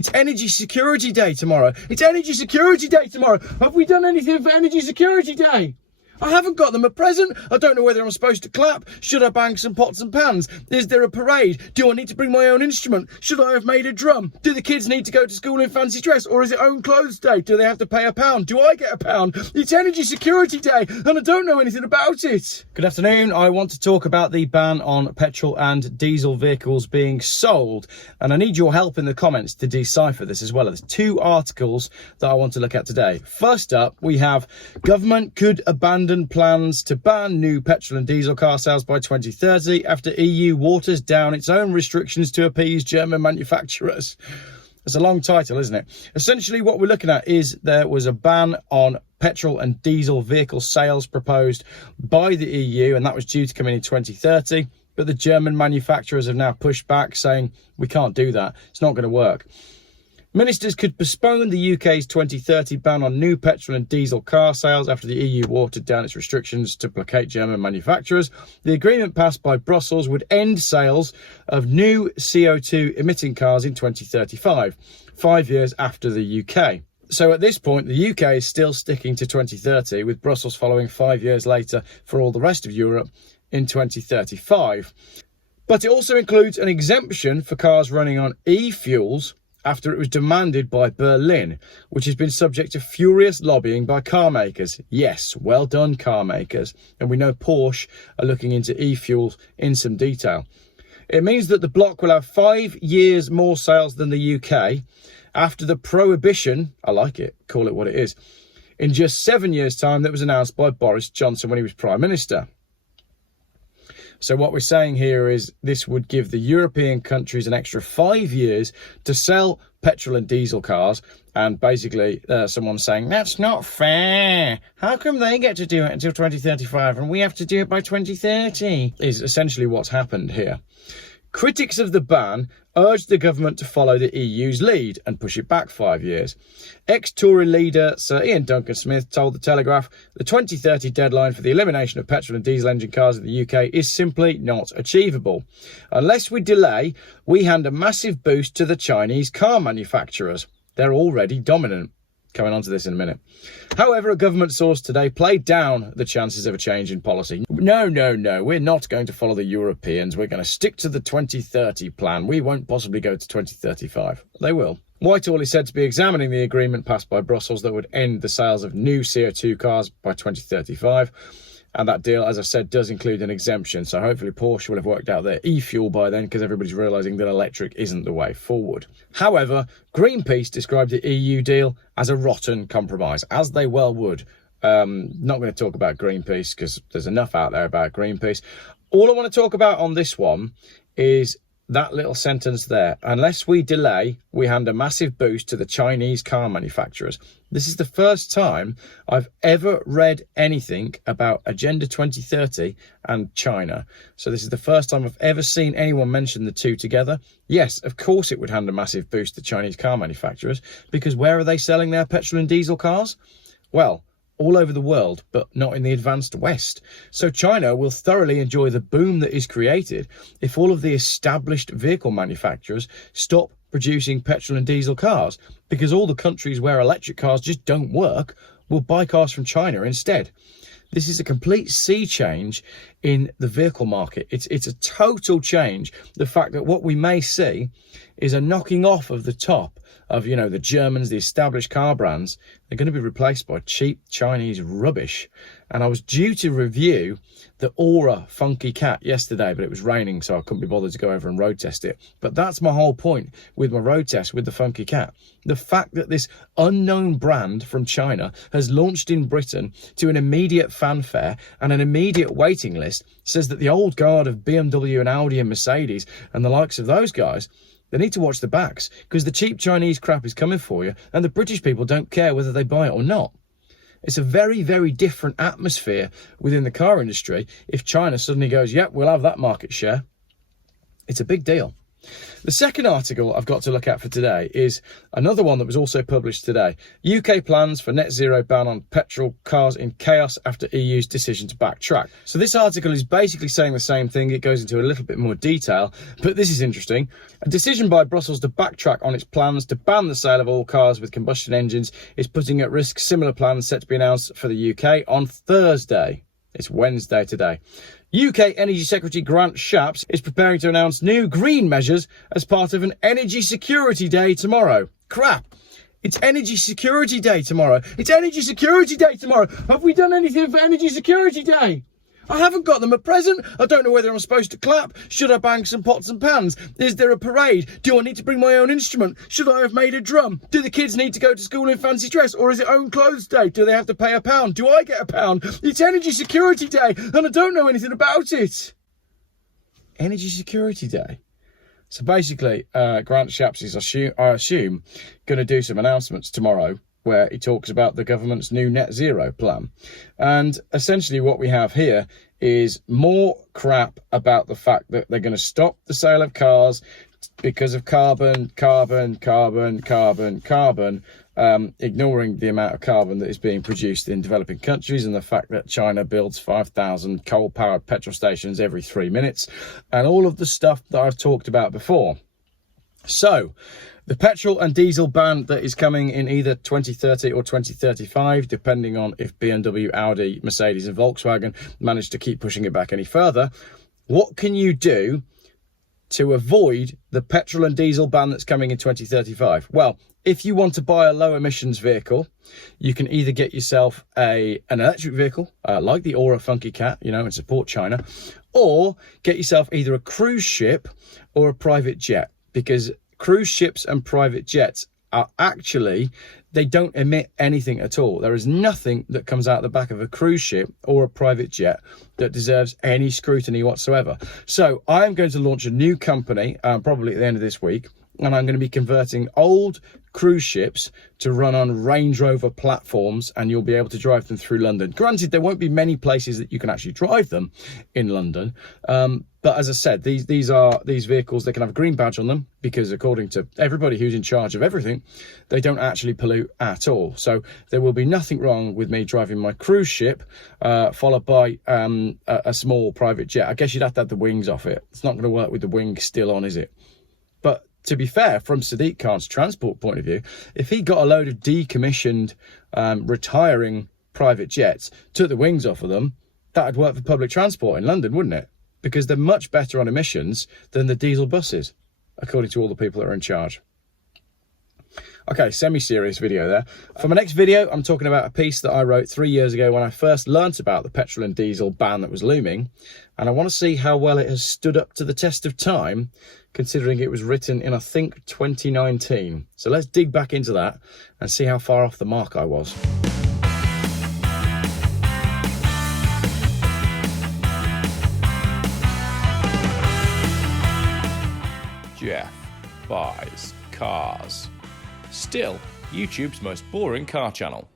It's Energy Security Day tomorrow. It's Energy Security Day tomorrow. Have we done anything for Energy Security Day? I haven't got them a present. I don't know whether I'm supposed to clap. Should I bang some pots and pans? Is there a parade? Do I need to bring my own instrument? Should I have made a drum? Do the kids need to go to school in fancy dress? Or is it own clothes day? Do they have to pay £1? Do I get £1? It's Energy Security Day and I don't know anything about it. Good afternoon. I want to talk about the ban on petrol and diesel vehicles being sold. And I need your help in the comments to decipher this as well. There's two articles that I want to look at today. First up, we have government could abandon plans to ban new petrol and diesel car sales by 2030 after EU waters down its own restrictions to appease German manufacturers. It's a long title, isn't it? Essentially, what we're looking at is there was a ban on petrol and diesel vehicle sales proposed by the EU, and that was due to come in 2030. But the German manufacturers have now pushed back, saying, we can't do that. It's not going to work. Ministers could postpone the UK's 2030 ban on new petrol and diesel car sales after the EU watered down its restrictions to placate German manufacturers. The agreement passed by Brussels would end sales of new CO2 emitting cars in 2035, 5 years after the UK. So at this point, the UK is still sticking to 2030, with Brussels following 5 years later for all the rest of Europe in 2035. But it also includes an exemption for cars running on e-fuels after it was demanded by Berlin, which has been subject to furious lobbying by car makers. Yes, well done, car makers. And we know Porsche are looking into e-fuels in some detail. It means that the bloc will have 5 years more sales than the UK after the prohibition, I like it, call it what it is, in just 7 years' time that was announced by Boris Johnson when he was Prime Minister. So what we're saying here is this would give the European countries an extra 5 years to sell petrol and diesel cars. And basically someone's saying, that's not fair. How come they get to do it until 2035 and we have to do it by 2030? Is essentially what's happened here. Critics of the ban urged the government to follow the EU's lead and push it back 5 years. Ex-Tory leader Sir Ian Duncan-Smith told The Telegraph the 2030 deadline for the elimination of petrol and diesel engine cars in the UK is simply not achievable. Unless we delay, we hand a massive boost to the Chinese car manufacturers. They're already dominant. Coming on to this in a minute. However, a government source today played down the chances of a change in policy. No, we're not going to follow the Europeans. We're going to stick to the 2030 plan. We won't possibly go to 2035. They will. Whitehall is said to be examining the agreement passed by Brussels that would end the sales of new CO2 cars by 2035. And that deal, as I said, does include an exemption. So hopefully Porsche will have worked out their e-fuel by then, because everybody's realising that electric isn't the way forward. However, Greenpeace described the EU deal as a rotten compromise, as they well would. Not going to talk about Greenpeace because there's enough out there about Greenpeace. All I want to talk about on this one is that little sentence there. Unless we delay, we hand a massive boost to the Chinese car manufacturers. This is the first time I've ever read anything about Agenda 2030 and China. So this is the first time I've ever seen anyone mention the two together. Yes, of course it would hand a massive boost to Chinese car manufacturers, because where are they selling their petrol and diesel cars? Well, all over the world, but not in the advanced West. So China will thoroughly enjoy the boom that is created if all of the established vehicle manufacturers stop producing petrol and diesel cars, because all the countries where electric cars just don't work will buy cars from China instead. This is a complete sea change in the vehicle market. It's a total change. The fact that what we may see is a knocking off of the top of, you know, the Germans, the established car brands. They're going to be replaced by cheap Chinese rubbish. And I was due to review the Aura Funky Cat yesterday, but it was raining, so I couldn't be bothered to go over and road test it. But that's my whole point with my road test with the Funky Cat. The fact that this unknown brand from China has launched in Britain to an immediate fanfare and an immediate waiting list says that the old guard of BMW and Audi and Mercedes and the likes of those guys, they need to watch the backs, because the cheap Chinese crap is coming for you and the British people don't care whether they buy it or not. It's a very, very different atmosphere within the car industry if China suddenly goes, yep, we'll have that market share. It's a big deal. The second article I've got to look at for today is another one that was also published today. UK plans for net zero ban on petrol cars in chaos after EU's decision to backtrack. So this article is basically saying the same thing. It goes into a little bit more detail, but this is interesting. A decision by Brussels to backtrack on its plans to ban the sale of all cars with combustion engines is putting at risk similar plans set to be announced for the UK on Thursday. It's Wednesday today. UK Energy Secretary Grant Shapps is preparing to announce new green measures as part of an Energy Security Day tomorrow. Crap! It's Energy Security Day tomorrow. It's Energy Security Day tomorrow. Have we done anything for Energy Security Day? I haven't got them a present. I don't know whether I'm supposed to clap. Should I bang some pots and pans? Is there a parade? Do I need to bring my own instrument? Should I have made a drum? Do the kids need to go to school in fancy dress? Or is it own clothes day? Do they have to pay £1? Do I get £1? It's Energy Security Day and I don't know anything about it. Energy Security Day. So basically, Grant Shapps is, I assume, going to do some announcements tomorrow where he talks about the government's new net zero plan. And essentially what we have here is more crap about the fact that they're going to stop the sale of cars because of carbon, ignoring the amount of carbon that is being produced in developing countries and the fact that China builds 5,000 coal-powered petrol stations every 3 minutes, and all of the stuff that I've talked about before. So, the petrol and diesel ban that is coming in either 2030 or 2035, depending on if BMW, Audi, Mercedes and Volkswagen manage to keep pushing it back any further. What can you do to avoid the petrol and diesel ban that's coming in 2035? Well, if you want to buy a low emissions vehicle, you can either get yourself an electric vehicle, like the Aura Funky Cat, and support China, or get yourself either a cruise ship or a private jet, because cruise ships and private jets are actually, they don't emit anything at all. There is nothing that comes out the back of a cruise ship or a private jet that deserves any scrutiny whatsoever. So I am going to launch a new company, probably at the end of this week, and I'm going to be converting old cruise ships to run on Range Rover platforms, and you'll be able to drive them through London. Granted, there won't be many places that you can actually drive them in London, but as I said, these vehicles, they can have a green badge on them because according to everybody who's in charge of everything, they don't actually pollute at all. So there will be nothing wrong with me driving my cruise ship, followed by a small private jet. I guess you'd have to have the wings off it. It's not going to work with the wings still on, is it? But to be fair, from Sadiq Khan's transport point of view, if he got a load of decommissioned, retiring private jets, took the wings off of them, that would work for public transport in London, wouldn't it? Because they're much better on emissions than the diesel buses, according to all the people that are in charge. Okay, semi-serious video there. For my next video, I'm talking about a piece that I wrote 3 years ago when I first learnt about the petrol and diesel ban that was looming. And I want to see how well it has stood up to the test of time, considering it was written in, I think, 2019. So let's dig back into that and see how far off the mark I was. Geoff buys cars. Still YouTube's most boring car channel.